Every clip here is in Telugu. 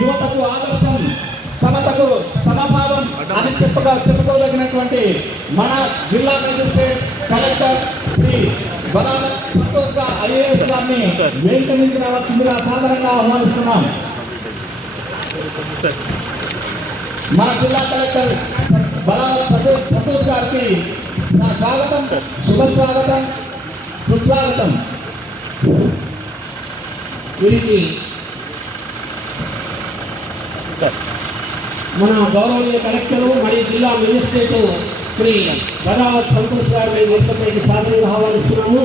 యువతకు ఆదర్శం, సమతకు సమభావం అని చెప్పుకోదగినటువంటి మన జిల్లా magistrate collector Shri Badavath Santosh IAS గారిని వేదిక మీదకి రావాల్సిందిగా సాధారణంగా ఆహ్వానిస్తున్నాం. మన జిల్లా కలెక్టర్ బదావత్ సంతోష్ గారికి స్వాగతం, శుభస్వాగతం, సుస్వాగతం. వీరికి మన గౌరవనీయ కలెక్టరు మరియు జిల్లా మెజిస్ట్రేట్ శ్రీ బదావత్ సంతోష్ గారిని వేదికపైకి సాధారణంగా ఆహ్వానిస్తున్నాము.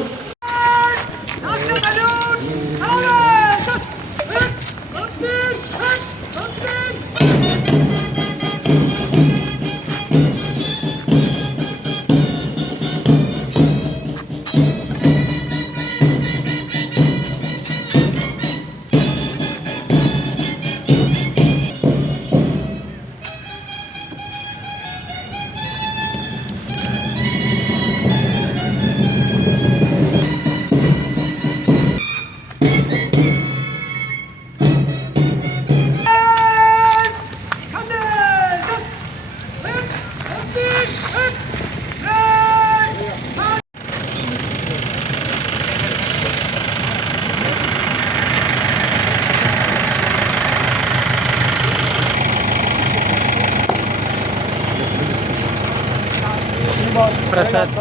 ప్రసాద్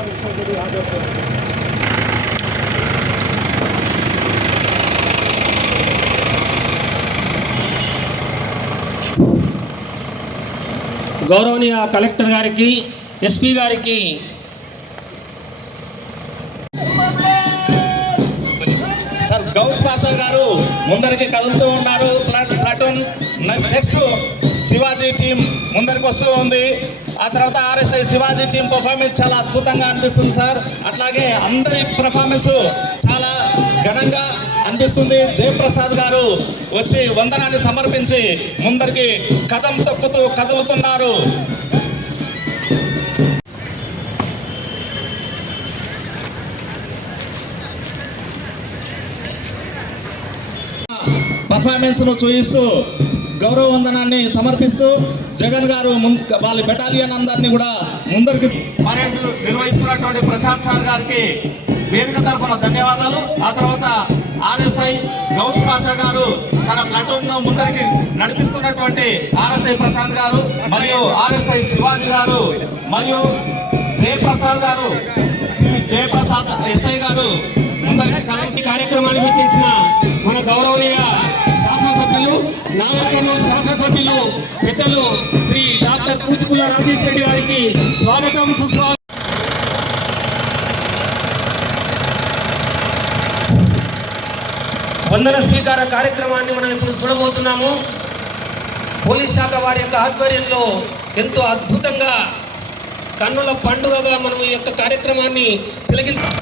గౌరవనీయ కలెక్టర్ గారికి, ఎస్పీ గారికి సార్ గౌస్ పాషా గారు ముందరికి కదులుతూ ఉన్నారు. ప్లాటూన్ నెక్స్ట్ శివాజీ టీం ముందరికి వస్తూ ఉంది. ఆ తర్వాత ఆర్ఎస్ఐ శివాజీ టీం పర్ఫార్మెన్స్ చాలా అద్భుతంగా అనిపిస్తుంది సార్. అట్లాగే అందరి పర్ఫార్మెన్స్ చాలా ఘనంగా అనిపిస్తుంది. జయప్రసాద్ గారు వచ్చి వందనాన్ని సమర్పించి ముందరికి కదం తొక్కుతూ కదులుతున్నారు. పర్ఫార్మెన్స్ ను చూపిస్తూ గౌరవ వందనాన్ని సమర్పిస్తూ జగన్ గారు వాళ్ళ బెటాలియన్ అందరినీ కూడా ముందరికి పరేడ్ నిర్వహిస్తున్నటువంటి ప్రశాంత్ సార్ గారికి వేదిక తరఫున ధన్యవాదాలు. ఆ తర్వాత ఆర్ఎస్ఐ గౌస్ పాషా గారు తన ప్లాటూన్ ముందరికి నడిపిస్తున్నటువంటి ఆర్ఎస్ఐ ప్రశాంత్ గారు మరియు ఆర్ఎస్ఐ శివాజీ గారు మరియు జయప్రసాద్ గారు, జయప్రసాద్ ఎస్ఐ గారు ముందరికి కార్యక్రమానికి వచ్చేసిన మన గౌరవనీయ శాసనసభ్యులు, నాగర్కర్నూలు శాసనసభ్యులు పెద్దలు శ్రీ డాక్టర్ కూచుకుల రాజేష్ రెడ్డి గారికి స్వాగతం, సుస్వాగతం. వందన స్వీకార కార్యక్రమాన్ని మనం ఇప్పుడు చూడబోతున్నాము. పోలీస్ శాఖ వారి యొక్క ఆధ్వర్యంలో ఎంతో అద్భుతంగా కన్నుల పండుగగా మనం ఈ యొక్క కార్యక్రమాన్ని తిలకించాం.